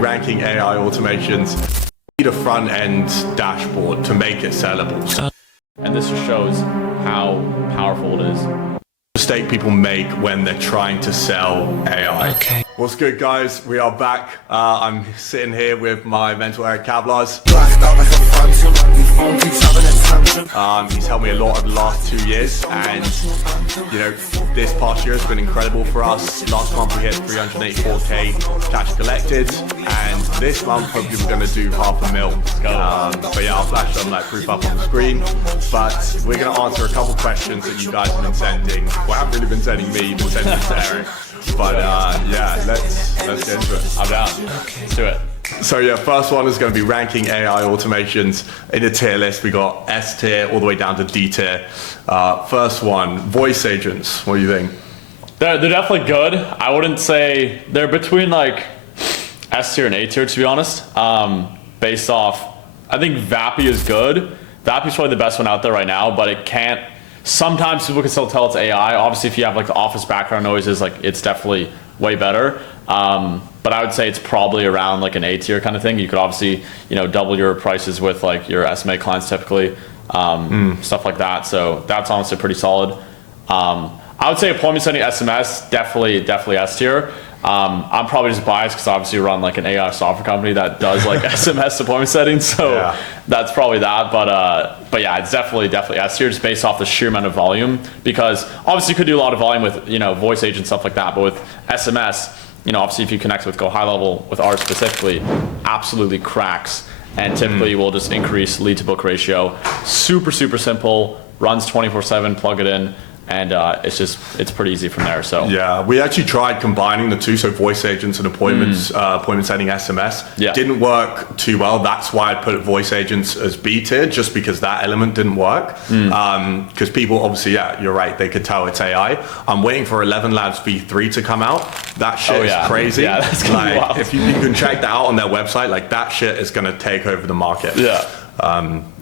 ranking AI automations. Need a front-end dashboard to make it sellable. And this just shows how powerful it is. Mistake people make when they're trying to sell AI. Okay. What's good, guys? We are back. I'm sitting here with my mentor, Eric Kavelaars. He's helped me a lot over the last 2 years, and this past year has been incredible for us. Last month we hit 384k cash collected, and this month hopefully we're going to do $500,000. But yeah, I'll flash some proof up on the screen. But we're going to answer a couple questions that you guys have been sending. Well, haven't really been sending me, you've been sending it to Eric. But yeah, let's get into it. I'm down. Okay. Let's do it. So yeah, first one is going to be ranking AI automations in a tier list. We got S tier all the way down to D tier. First one, voice agents. What do you think? They're definitely good. I wouldn't say they're between like S tier and A tier, to be honest. Based off, I think Vappy is good. Vappy's probably the best one out there right now, but it can't. Sometimes people can still tell it's AI. Obviously, if you have like the office background noises, like it's definitely way better. But I would say it's probably around like an A tier kind of thing. You could obviously, double your prices with like your SMA clients typically, stuff like that. So that's honestly pretty solid. I would say appointment setting SMS, definitely S tier. I'm probably just biased because obviously we run like an AI software company that does like SMS appointment settings. So yeah, that's probably that. But yeah, it's definitely S tier just based off the sheer amount of volume, because obviously you could do a lot of volume with, voice agents, stuff like that. But with SMS, obviously if you connect with Go High Level with ours specifically, absolutely cracks. And typically we'll just increase lead to book ratio. Super, super simple, runs 24/7, plug it in. And it's pretty easy from there. So yeah, we actually tried combining the two, so voice agents and appointments, appointment setting SMS. Yeah. Didn't work too well. That's why I put voice agents as B tier, just because that element didn't work. Because people obviously, yeah, you're right, they could tell it's AI. I'm waiting for 11 Labs V3 to come out. That shit is crazy. Yeah, that's gonna be wild. If you can check that out on their website, like that shit is gonna take over the market. Yeah.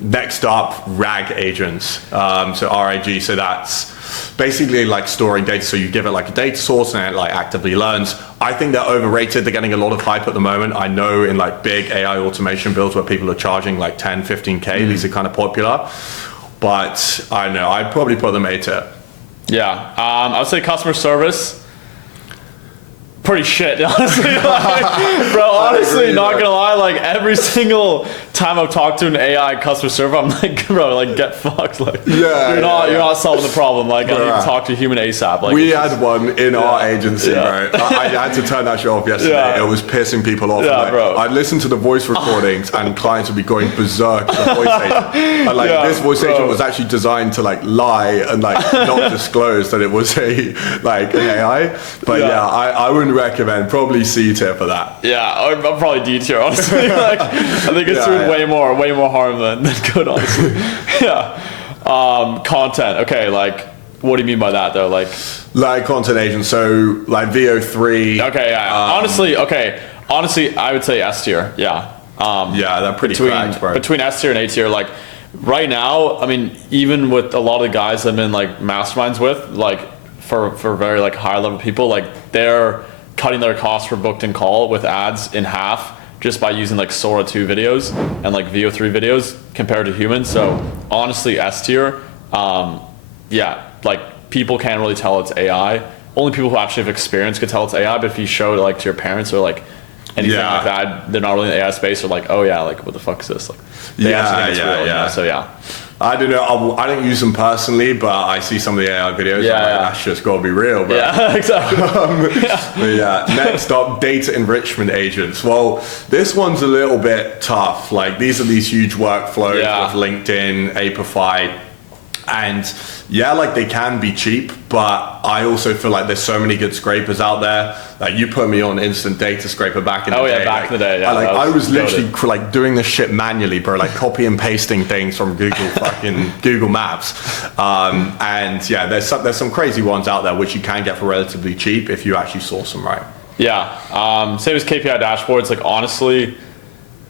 Next up, RAG agents. So RAG, so that's basically like storing data. So you give it like a data source and it like actively learns. I think they're overrated. They're getting a lot of hype at the moment. I know in like big AI automation builds where people are charging like 10, 15K, these are kind of popular. But I don't know, I'd probably put them A tier. Yeah, I would say customer service, pretty shit, honestly. Bro, honestly, not gonna lie, like every single time I've talked to an AI customer server, I'm like, bro, like get fucked. Like, you're not solving the problem. Like, I need to talk to a human ASAP. Like, we had one in our agency, bro. I had to turn that shit off yesterday. It was pissing people off. Yeah, bro. I'd listen to the voice recordings and clients would be going berserk at the voice agent. And like this voice agent was actually designed to like lie and like not disclose that it was an AI. But yeah, I wouldn't recommend. Probably C tier for that. Yeah, I'm probably D tier, honestly. Like, I think it's doing way more harm than good, honestly. Yeah. Content. Okay, like, what do you mean by that though? Like content agents. So like VO3. Okay, yeah. Honestly, I would say S tier. Yeah. Yeah, they're pretty cracked, bro. Between S tier and A tier, like right now, I mean, even with a lot of the guys I've been like masterminds with, like for very like high level people, like they're cutting their costs for booked and call with ads in half just by using like Sora 2 videos and like VO3 videos compared to humans. So honestly, S tier. Yeah, like people can't really tell it's AI. Only people who actually have experience could tell it's AI. But if you show it like to your parents or like anything like that, they're not really in the AI space. They're like, oh yeah, like what the fuck is this? Like, they actually think it's real, So yeah. I don't know. I don't use them personally, but I see some of the AI videos. Yeah, I'm like, that's just got to be real, bro. Yeah, exactly. But yeah, next up, data enrichment agents. Well, this one's a little bit tough. Like these are these huge workflows with LinkedIn, Apify. And yeah, like they can be cheap, but I also feel like there's so many good scrapers out there. Like you put me on instant data scraper back in the day. Oh yeah, back in the day. Yeah, I was literally like doing this shit manually, bro. Like copy and pasting things from Google Maps. And yeah, there's some crazy ones out there which you can get for relatively cheap if you actually source them right. Yeah. Same as KPI dashboards. Like honestly,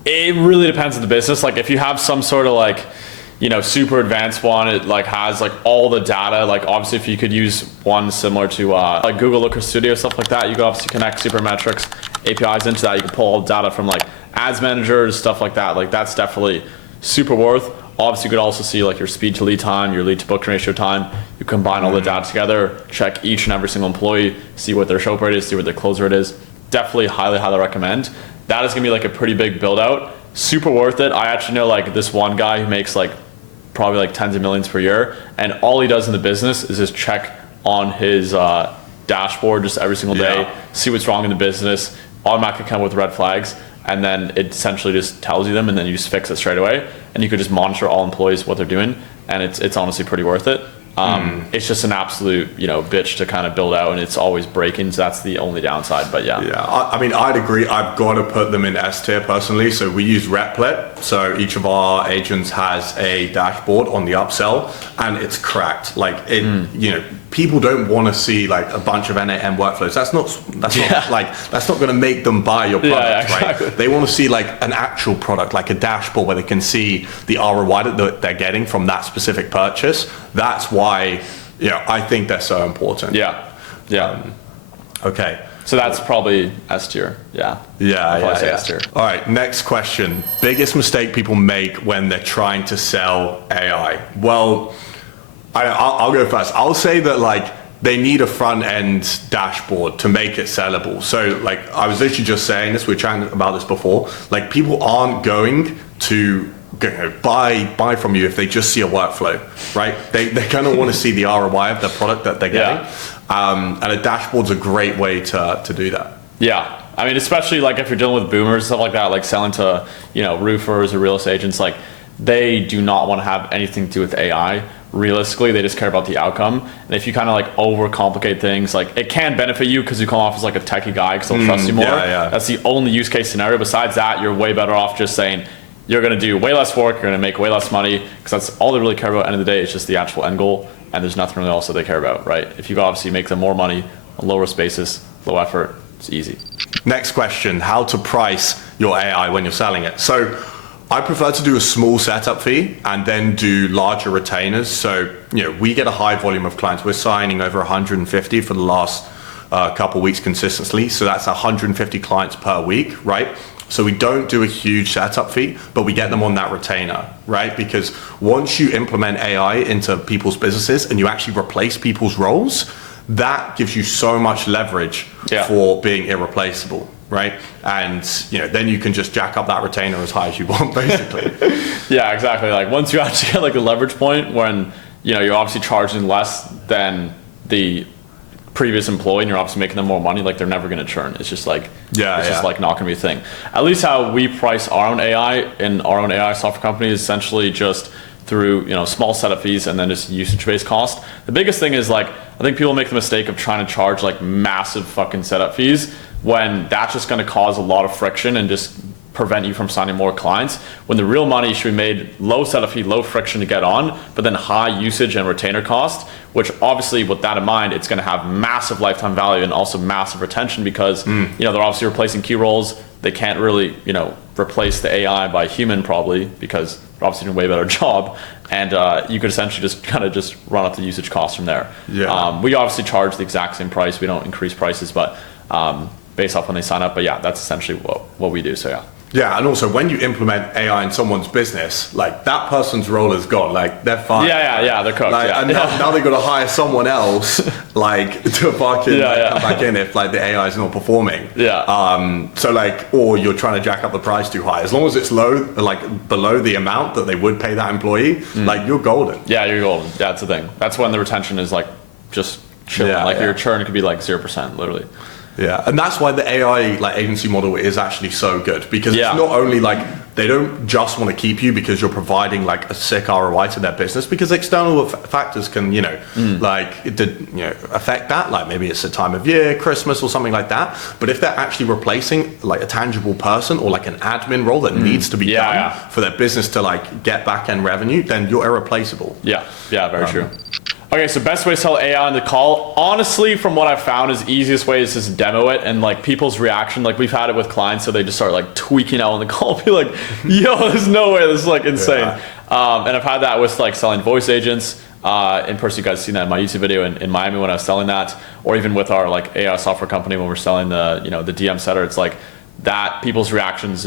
it really depends on the business. Like if you have some sort of like super advanced one, it like has like all the data. Like obviously if you could use one similar to like Google Looker Studio, stuff like that, you could obviously connect Supermetrics APIs into that. You can pull all data from like ads managers, stuff like that. Like that's definitely super worth. Obviously, you could also see like your speed to lead time, your lead to book ratio time. You combine all the data together, check each and every single employee, see what their show rate is, see what their close rate is. Definitely highly recommend. That is gonna be like a pretty big build out. Super worth it. I actually know like this one guy who makes like probably like tens of millions per year, and all he does in the business is just check on his dashboard just every single day, see what's wrong in the business, automatically come with red flags, and then it essentially just tells you them, and then you just fix it straight away, and you could just monitor all employees what they're doing, and it's honestly pretty worth it. It's just an absolute bitch to kind of build out, and it's always breaking, so that's the only downside. But I mean, I'd agree. I've got to put them in S tier personally. So we use Replit. So each of our agents has a dashboard on the upsell, and it's cracked. Like people don't want to see like a bunch of NAM workflows. That's not going to make them buy your product, exactly. Right? They want to see like an actual product, like a dashboard where they can see the ROI that they're getting from that specific purchase. That's why, I think they're so important. Okay. So that's probably S tier. Yeah. S tier. All right. Next question. Biggest mistake people make when they're trying to sell AI. Well, I'll go first. I'll say that like they need a front end dashboard to make it sellable. So like I was literally just saying this, we were chatting about this before, like people aren't going to buy from you if they just see a workflow, right? They're going to want to see the ROI of the product that they're getting. And a dashboard's a great way to do that. Yeah. I mean, especially like if you're dealing with boomers, stuff like that, like selling to, roofers or real estate agents, like they do not want to have anything to do with AI. Realistically, they just care about the outcome. And if you kind of like overcomplicate things, like it can benefit you because you come off as like a techie guy because they'll trust you more. That's the only use case scenario. Besides that, you're way better off just saying you're going to do way less work, you're going to make way less money, because that's all they really care about. At the end of the day, it's just the actual end goal, and there's nothing really else that they care about, right? If you obviously make them more money on low risk basis, low effort, it's easy. Next question, how to price your AI when you're selling it. So I prefer to do a small setup fee and then do larger retainers. So, we get a high volume of clients. We're signing over 150 for the last couple of weeks consistently. So that's 150 clients per week, right? So we don't do a huge setup fee, but we get them on that retainer, right? Because once you implement AI into people's businesses and you actually replace people's roles, that gives you so much leverage for being irreplaceable, right? And then you can just jack up that retainer as high as you want, basically. Yeah, exactly. Like once you actually get like a leverage point when you're obviously charging less than the previous employee and you're obviously making them more money, like they're never going to churn. It's just like just like not going to be a thing. At least how we price our own AI in our own AI software company is essentially just through small setup fees and then just usage-based cost. The biggest thing is like I think people make the mistake of trying to charge like massive fucking setup fees when that's just going to cause a lot of friction and just prevent you from signing more clients, when the real money should be made low setup fee, low friction to get on, but then high usage and retainer cost, which obviously with that in mind, it's going to have massive lifetime value and also massive retention because they're obviously replacing key roles. They can't really replace the AI by human probably because they're obviously doing a way better job, and you could essentially just kind of just run up the usage costs from there. We obviously charge the exact same price. We don't increase prices, but based off when they sign up. But yeah, that's essentially what we do. So yeah. Yeah, and also when you implement AI in someone's business, like that person's role is gone. Like they're fine. Yeah, they're cooked. Like, and now they've got to hire someone else, like to fucking come back in if like the AI is not performing. So like, or you're trying to jack up the price too high. As long as it's low, like below the amount that they would pay that employee, like you're golden. Yeah, you're golden. Yeah, that's the thing. That's when the retention is like just chilling. Your churn could be like 0%, literally. Yeah, and that's why the AI like agency model is actually so good because it's not only like they don't just want to keep you because you're providing like a sick ROI to their business, because external factors can affect that, like maybe it's a time of year, Christmas or something like that. But if they're actually replacing like a tangible person or like an admin role that needs to be done for their business to like get back end revenue, then you're irreplaceable. Yeah, very true. Okay, so best way to sell AI on the call, honestly, from what I've found, is the easiest way is just demo it, and like people's reaction, like we've had it with clients, so they just start like tweaking out on the call, be like, yo, there's no way, this is like insane. And I've had that with like selling voice agents. in person. You guys seen that in my YouTube video in Miami when I was selling that, or even with our like AI software company when we're selling the the DM setter. It's like that people's reactions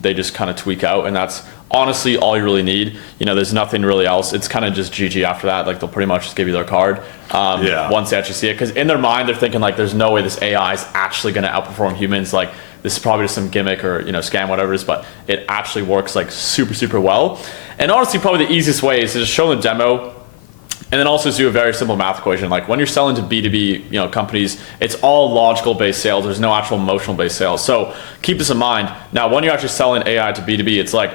they just kind of tweak out, and that's honestly all you really need. There's nothing really else. It's kind of just GG after that. Like they'll pretty much just give you their card once they actually see it, because in their mind they're thinking like there's no way this AI is actually going to outperform humans. Like this is probably just some gimmick or scam, whatever it is, but it actually works like super well. And honestly, probably the easiest way is to just show them the demo, and then also do a very simple math equation. Like when you're selling to B2B companies, it's all logical based sales. There's no actual emotional based sales. So keep this in mind. Now when you're actually selling AI to B2B, it's like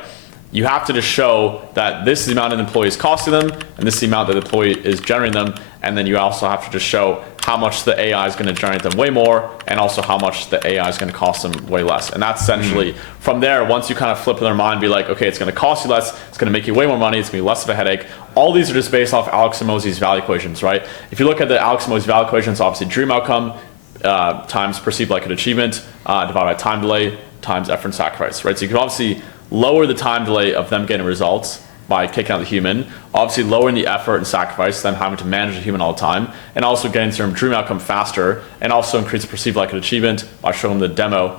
you have to just show that this is the amount an employee is costing them, and this is the amount that the employee is generating them. And then you also have to just show how much the AI is going to generate them way more, and also how much the AI is going to cost them way less. And that's essentially from there, once you kind of flip in their mind, be like, okay, it's going to cost you less, it's going to make you way more money, it's going to be less of a headache. All these are just based off Alex Hormozi's value equations, right? If you look at the Alex Hormozi value equations, obviously dream outcome times perceived likelihood achievement divided by time delay times effort and sacrifice, right? So you can obviously lower the time delay of them getting results by kicking out the human, obviously lowering the effort and sacrifice, them having to manage the human all the time, and also getting to their dream outcome faster, and also increase the perceived likelihood achievement by showing them the demo.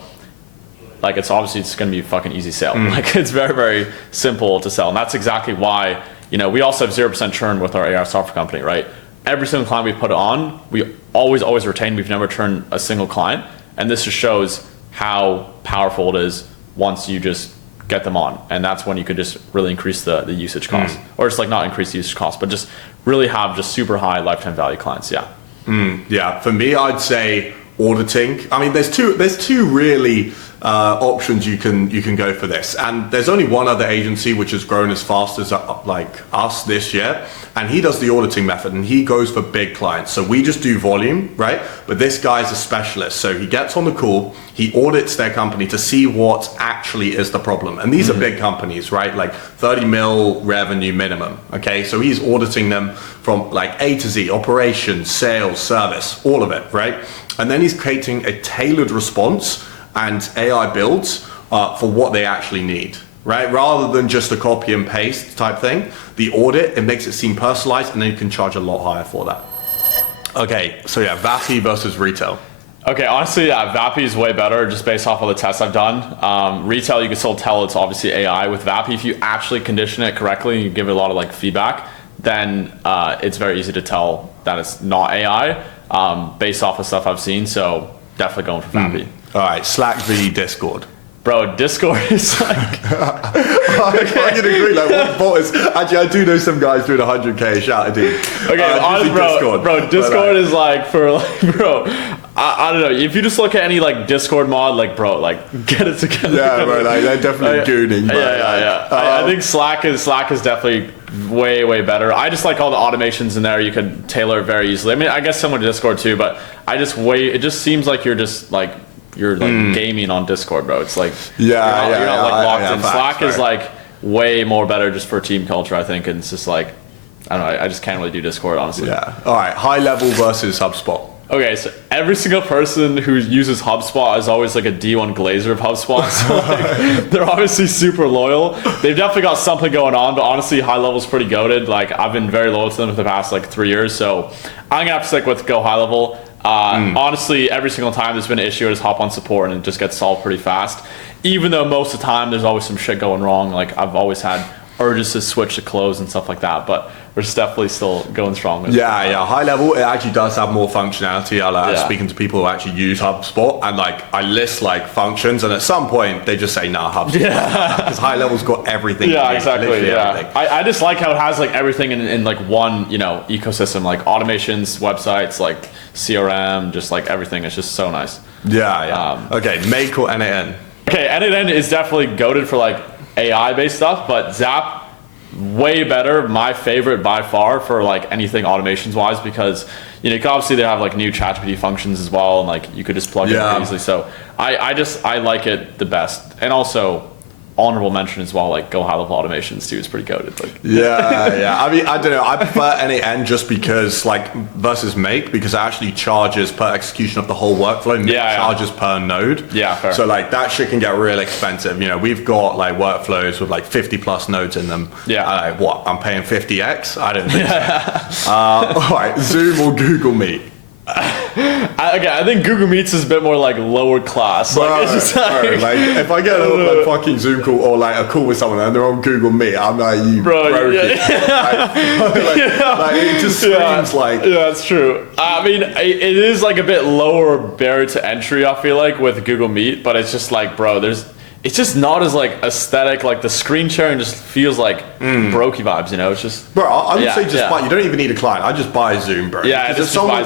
Like it's going to be a fucking easy sale. Like it's very simple to sell, and that's exactly why we also have 0% churn with our AI software company, right? Every single client we put it on, we always retain. We've never turned a single client, and this just shows how powerful it is once you just get them on. And that's when you could just really increase the usage cost, or just like not increase the usage cost, but just really have just super high lifetime value clients. Yeah, for me, I'd say auditing. I mean, there's two really options you can go for this, and there's only one other agency which has grown as fast as like us this year, and he does the auditing method, and he goes for big clients. So we just do volume, right? But this guy's a specialist, so he gets on the call, he audits their company to see what actually is the problem, and these are big companies, right? Like 30 mil revenue minimum. Okay, so he's auditing them from like A to Z, operations, sales, service, all of it, right? And then he's creating a tailored response and AI builds for what they actually need, right? Rather than just a copy and paste type thing, the audit, it makes it seem personalized, and then you can charge a lot higher for that. Okay, so yeah, VAPI versus retail. Okay, honestly, VAPI is way better just based off of the tests I've done. Retail, you can still tell it's obviously AI. With VAPI, if you actually condition it correctly and you give it a lot of like feedback, then it's very easy to tell that it's not AI based off of stuff I've seen. So definitely going for VAPI. All right, Slack v Discord. Bro, Discord is like... I can agree. Like, what bot is... Actually, I do know some guys doing 100K. Shout out, dude. Okay, honestly, Discord is like for like, bro, I don't know. If you just look at any like Discord mod, like, bro, like, get it together. Yeah, bro, like, they're definitely gooning. Bro. Yeah. I think Slack is definitely way better. I just like all the automations in there. You can tailor it very easily. I mean, I guess similar to Discord too, but it just seems like you're just like... You're like gaming on Discord, bro. It's like you're not like locked in. Slack is like way more better just for team culture, I think, and it's just like I don't know. I just can't really do Discord, honestly. Yeah. All right. High level versus HubSpot. Okay, so every single person who uses HubSpot is always like a D1 Glazer of HubSpot. So like, they're obviously super loyal. They've definitely got something going on, but honestly, high level is pretty goated. Like I've been very loyal to them for the past like 3 years, so I'm gonna have to stick with go high level. Honestly, every single time there's been an issue, I just hop on support and it just gets solved pretty fast. Even though most of the time there's always some shit going wrong. Like I've always had urges to switch to close and stuff like that, but we're just definitely still going strong. Yeah. High level, it actually does have more functionality. I like speaking to people who actually use HubSpot, and like I list like functions, and at some point they just say, nah, HubSpot. Yeah. Because high level's got everything. Yeah, exactly. Yeah. Everything. I just like how it has like everything in like one, ecosystem, like automations, websites, like CRM, just like everything. It's just so nice. Yeah. Okay, make or NAN? Okay, NAN is definitely goated for like AI based stuff, but Zap, way better, my favorite by far for like anything automations wise, because you can obviously they have like new ChatGPT functions as well, and like you could just plug it in easily. So I like it the best, and also honorable mention as well, like Go High Level Automations too is pretty goated. Like, yeah. I mean, I don't know. I prefer NAN just because, like, versus Make, because it actually charges per execution of the whole workflow. Make charges per node. Yeah, fair. So, like, that shit can get real expensive. You know, we've got, like, workflows with, like, 50 plus nodes in them. Yeah. What? I'm paying 50x? I don't think so. All right, Zoom or Google Meet? I think Google Meets is a bit more like lower class. Bro, like, it's just like if I get a like, fucking Zoom call or like a call with someone and they're on Google Meet, I'm like, you broke it. Like, it just screams like. Yeah, that's true. I mean, it is like a bit lower barrier to entry, I feel like, with Google Meet, but it's just like, bro, it's just not as like aesthetic. Like the screen sharing just feels like brokey vibes, you know? It's just. Bro, I would say just buy. You don't even need a client. I just buy Zoom, bro. Yeah, because if someone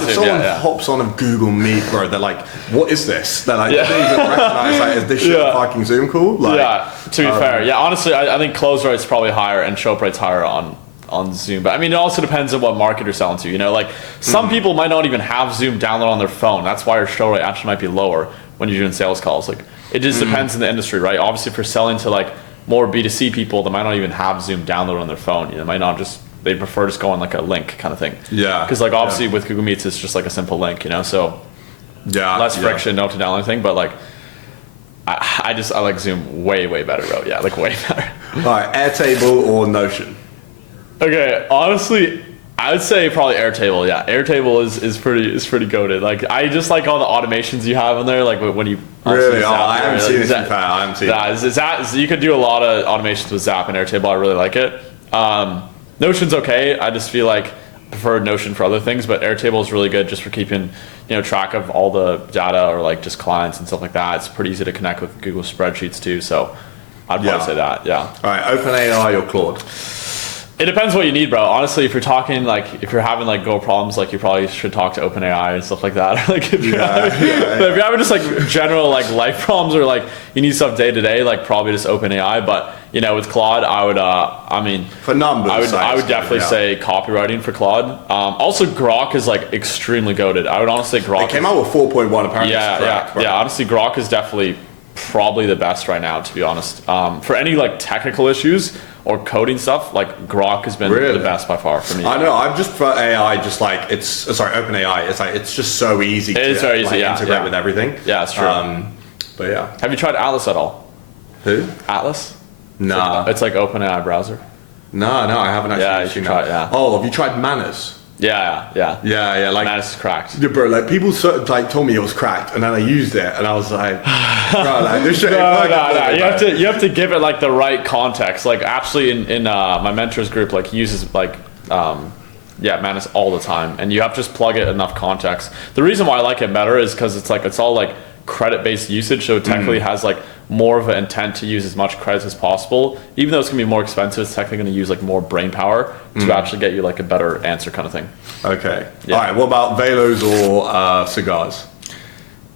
hops on a Google Meet, bro, they're like, "What is this?" They're like, they don't even recognize like, is this shit a fucking Zoom call? Like, yeah. To be fair, honestly, I think close rate's probably higher and show up rate's higher on Zoom. But I mean, it also depends on what market you're selling to. You know, like some people might not even have Zoom download on their phone. That's why your show rate actually might be lower when you're doing sales calls. Like. It just depends on the industry, right? Obviously, if you're selling to like more B2C people, they might not even have Zoom download on their phone. You know, might not they prefer just going like a link kind of thing. Yeah. Because like obviously with Google Meets, it's just like a simple link, you know. So less friction, no to download anything. But like, I like Zoom way better, bro. Yeah, like way better. All right, Airtable or Notion? Okay, honestly. I would say probably Airtable. Yeah, Airtable is pretty goated. Like I just like all the automations you have in there. Like when you really, I haven't seen it. I haven't seen it. Yeah, you could do a lot of automations with Zap and Airtable. I really like it. Notion's okay. I just feel like I prefer Notion for other things, but Airtable is really good just for keeping track of all the data or like just clients and stuff like that. It's pretty easy to connect with Google spreadsheets too. So I'd probably say that. Yeah. All right, OpenAI or Claude? It depends what you need, bro. Honestly, if you're talking like if you're having like Go problems, like you probably should talk to OpenAI and stuff like that. Like if you're having just like general like life problems or like you need stuff day to day, like probably just OpenAI. But with Claude, I would for numbers, I would definitely say copywriting for Claude. Also, Grok is like extremely goated. I would honestly say Grok. It came out with 4.1 apparently. Yeah. Honestly, Grok is definitely probably the best right now, to be honest. For any like technical issues or coding stuff, like Grok has been the best by far for me. I know. I'm just for AI, just like OpenAI. It's like it's just so easy to very easy, integrate with everything. Yeah, it's true. But yeah. Have you tried Atlas at all? Who? Atlas? Nah. It's like OpenAI browser. No, I haven't actually. Yeah, you should try it. Yeah. Oh, have you tried Manners? Yeah. Like Manners is cracked. Yeah, bro. Like people like told me it was cracked, and then I used it, and I was like, bro, like this shit. No. You have to give it like the right context. Like actually, in my mentors group, like he uses like Manners all the time, and you have to just plug it enough context. The reason why I like it better is because it's all like credit-based usage, so it technically has like more of an intent to use as much credits as possible. Even though it's gonna be more expensive, it's technically gonna use like more brain power to actually get you like a better answer kind of thing. Okay. Yeah. All right. What about Velos or cigars?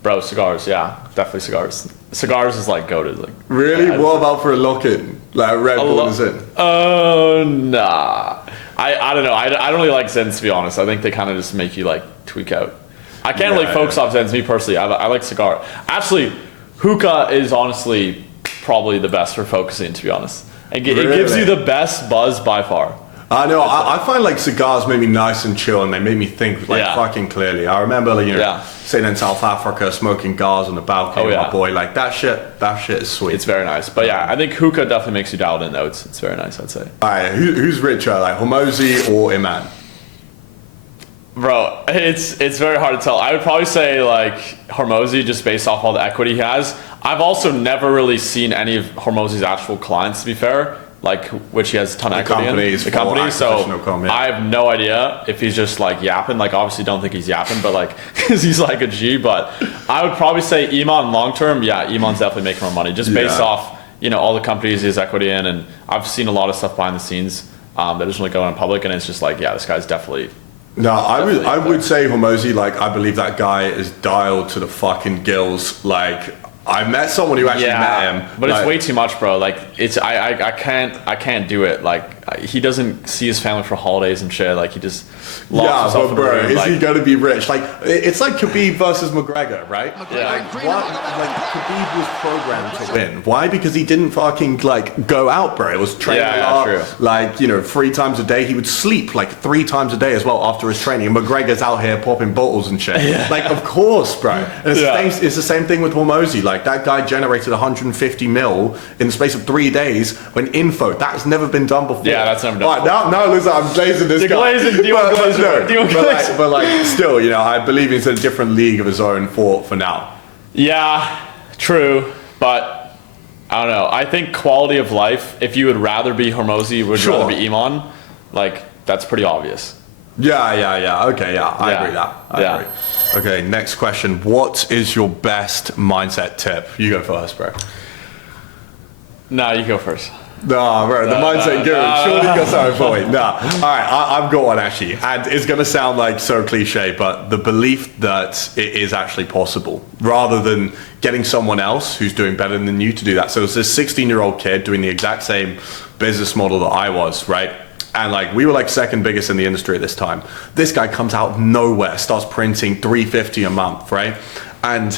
Bro, cigars. Yeah, definitely cigars. Cigars is like goated. Like really? Yeah, what about for a lock-in? Like a Red Bull is in? Oh nah. I don't know. I don't really like Zins, to be honest. I think they kind of just make you like tweak out. I can't really focus off Zins. Me personally, I like cigar. Actually, hookah is honestly probably the best for focusing, to be honest. It gives you the best buzz by far. I know. I find like cigars make me nice and chill, and they make me think like fucking clearly. I remember like, sitting in South Africa smoking cigars on the balcony with my boy. Like that shit is sweet. It's very nice. But yeah, I think hookah definitely makes you dialed in though. It's very nice, I'd say. All right, who's richer, like Hormozi or Iman? Bro, it's very hard to tell. I would probably say like Hormozi just based off all the equity he has. I've also never really seen any of Hormozi's actual clients, to be fair, like which he has a ton of equity in. The company, so I have no idea if he's just like yapping. Like obviously don't think he's yapping, but like because he's like a G. But I would probably say Iman long term, Iman's definitely making more money just based off all the companies he has equity in, and I've seen a lot of stuff behind the scenes that doesn't really go in public, and it's just like this guy's definitely. No, I would say Hormozi, like I believe that guy is dialed to the fucking gills. Like I met someone who actually met him, but it's way too much, bro. Like it's I can't do it. Like he doesn't see his family for holidays and shit. Like he just locks himself but in bro, the room. is Like, he going to be rich? Like it's like Khabib versus McGregor, right? Yeah. Like Khabib was programmed to win. Why? Because he didn't fucking like go out, bro. It was training a lot. True. Like 3 times a day. He would sleep like 3 times a day as well after his training. And McGregor's out here popping bottles and shit. Yeah. Like of course, bro. And it's the same thing with Hormozy. Like that guy generated 150 mil in the space of 3 days when info that's never been done before. Yeah, that's never done. Right, now listen, I'm glazing this guy. But like still, I believe he's in a different league of his own for now. Yeah, true, but I don't know. I think quality of life, if you would rather be Hormozy, would rather be Iman, like that's pretty obvious. Yeah. Okay, I agree that. I agree. Okay, next question. What is your best mindset tip? You go first, bro. No, you go first. Nah, bro, the mindset guru. Surely got something for me. Nah. All right, I've got one actually. And it's going to sound like so cliche, but the belief that it is actually possible rather than getting someone else who's doing better than you to do that. So it's this 16-year-old kid doing the exact same business model that I was, right? And like we were like second biggest in the industry at this time. This guy comes out of nowhere, starts printing 350 a month, right? And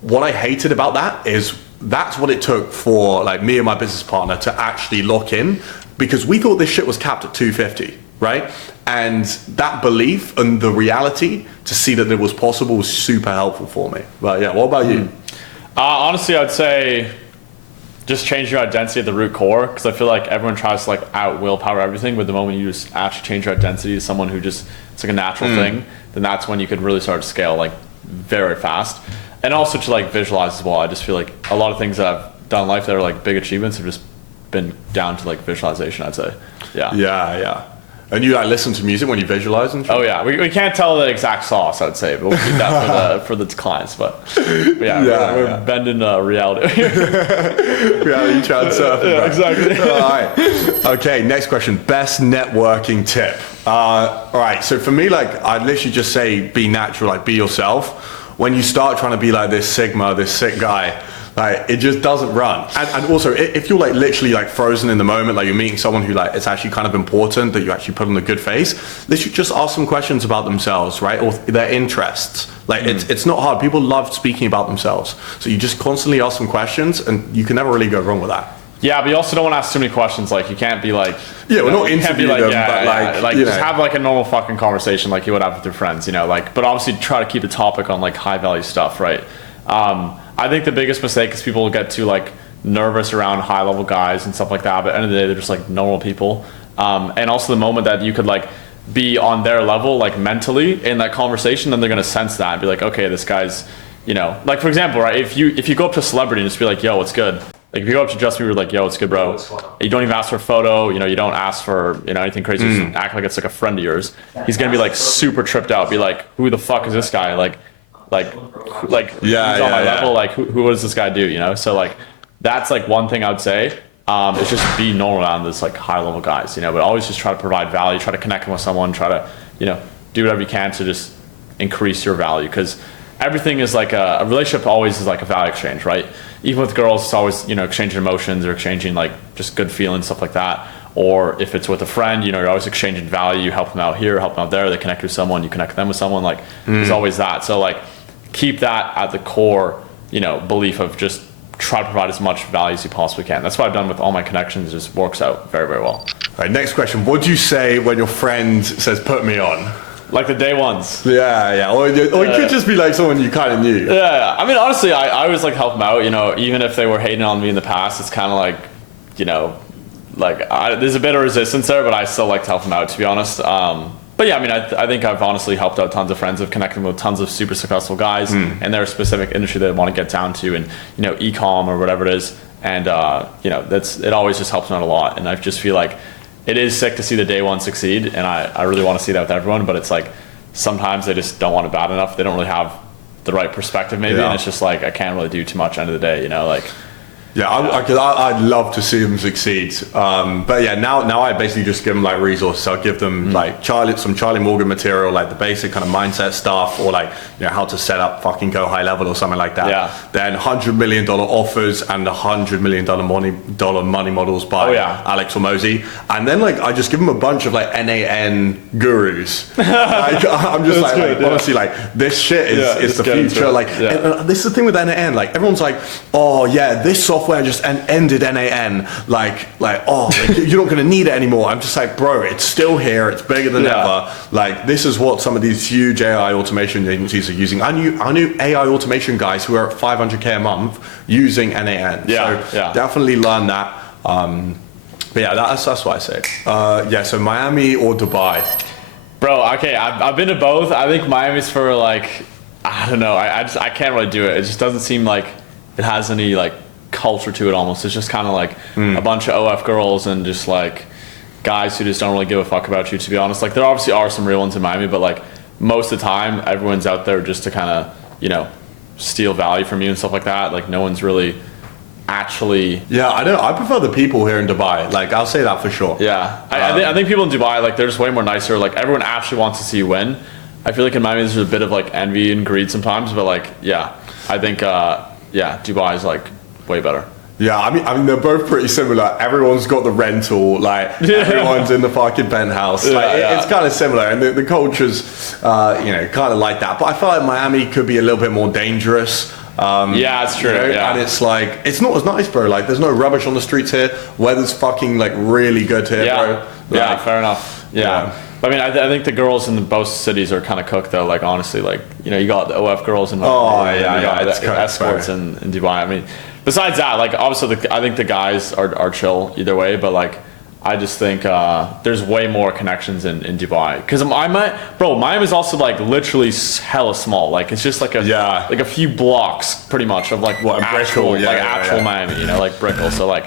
what I hated about that is that's what it took for like me and my business partner to actually lock in, because we thought this shit was capped at 250, right? And that belief and the reality to see that it was possible was super helpful for me. But yeah, what about you? Honestly, I'd say just change your identity at the root core, because I feel like everyone tries to like out willpower everything, but the moment you just actually change your identity to someone who just, it's like a natural thing, then that's when you could really start to scale like very fast. And also to like visualize as well. I just feel like a lot of things that I've done in life that are like big achievements have just been down to like visualization, I'd say. Yeah. And you like listen to music when you visualize and shit? Oh yeah, we can't tell the exact sauce, I'd say, but we'll keep that for the clients. But we're bending reality. Reality transfer. Yeah, exactly. All right. Okay, next question. Best networking tip. All right. So for me, like I'd literally just say be natural, like be yourself. When you start trying to be like this Sigma, this sick guy, like it just doesn't run. And also, if you're like literally like frozen in the moment, like you're meeting someone who like it's actually kind of important that you actually put on a good face, literally just ask some questions about themselves, right? Or their interests. Like it's not hard. People love speaking about themselves. So you just constantly ask some questions and you can never really go wrong with that. Yeah, but you also don't want to ask too many questions. Like you can't be like, we're not interviewing them, but like just have like a normal fucking conversation like you would have with your friends, like, but obviously try to keep the topic on like high value stuff, right? I think the biggest mistake is people get too like nervous around high level guys and stuff like that, but at the end of the day, they're just like normal people. And also the moment that you could like be on their level, like mentally in that conversation, then they're going to sense that and be like, okay, this guy's, like for example, right? If you go up to a celebrity and just be like, yo, what's good? Like if you go up to Justin Bieber, like, yo, it's good, bro. You don't even ask for a photo, you don't ask for, anything crazy. Just act like it's like a friend of yours. He's going to be like super tripped out, be like, who the fuck is this guy? Like who's on my level? Like who does this guy do, So like, that's like one thing I would say. It's just be normal around this like high level guys, but always just try to provide value, try to connect with someone, try to, do whatever you can to just increase your value. Because everything is like a relationship always is like a value exchange, right? Even with girls, it's always, exchanging emotions or exchanging like just good feelings, stuff like that. Or if it's with a friend, you're always exchanging value. You help them out here, help them out there. They connect with someone, you connect them with someone. Like there's always that. So like keep that at the core, belief of just try to provide as much value as you possibly can. That's what I've done with all my connections. It just works out very, very well. All right, next question. What do you say when your friend says, put me on? Like the day ones. Yeah. Or it could just be like someone you kind of knew. Yeah. I mean, honestly, I always like help them out, even if they were hating on me in the past. It's kind of like, there's a bit of resistance there, but I still like to help them out, to be honest. But yeah, I mean, I think I've honestly helped out tons of friends. I've connected with tons of super successful guys in their specific industry that they want to get down to, and e-com or whatever it is. And it always just helps them out a lot. And I just feel like it is sick to see the day one succeed, and I really want to see that with everyone. But it's like sometimes they just don't want it bad enough. They don't really have the right perspective, maybe, and it's just like I can't really do too much end of the day, like. Yeah, I'd love to see them succeed. But yeah, now I basically just give them like resources. I'll give them like some Charlie Morgan material, like the basic kind of mindset stuff, or like, you know, how to set up fucking Go High Level or something like that. Yeah. Then $100 million offers and the $100 million money models by Alex Hormozi. And then like I just give them a bunch of like NAN gurus. Like, I'm just like, good, honestly, like this shit is the future. Like this is the thing with NAN. Like everyone's like, oh yeah, this software just ended NAN. Like you're not going to need it anymore. I'm just like, bro, it's still here. It's bigger than ever. Like this is what some of these huge AI automation agencies are using. I knew AI automation guys who are at 500K a month using NAN. So definitely learn that. But yeah, that's what I say. So Miami or Dubai? Bro, okay, I've been to both. I think Miami's for like, I don't know. I can't really do it. It just doesn't seem like it has any like culture to it almost. It's just kind of like a bunch of OF girls and just like guys who just don't really give a fuck about you, to be honest. Like there obviously are some real ones in Miami, but like most of the time everyone's out there just to kind of, you know, steal value from you and stuff like that. Like no one's really actually. Yeah, I prefer the people here in Dubai. Like I'll say that for sure. Yeah, I think people in Dubai, like they're just way more nicer. Like everyone actually wants to see you win. I feel like in Miami there's a bit of like envy and greed sometimes, but like I think Dubai is like way better. Yeah, I mean they're both pretty similar. Everyone's got the rental, like everyone's in the fucking penthouse. It's kind of similar, and the culture's kind of like that. But I feel like Miami could be a little bit more dangerous. It's true. You know, and it's like it's not as nice, bro. Like there's no rubbish on the streets here. Weather's fucking like really good here, bro. Like, fair enough. Yeah. I mean, I think the girls in both cities are kind of cooked though. Like honestly, like you got the OF girls and it's the escorts in Dubai. I mean, besides that, like obviously I think the guys are chill either way, but like I just think there's way more connections in Dubai because Miami's also like literally hella small. Like it's just like a few blocks pretty much of like actual Miami, like Brickell. So like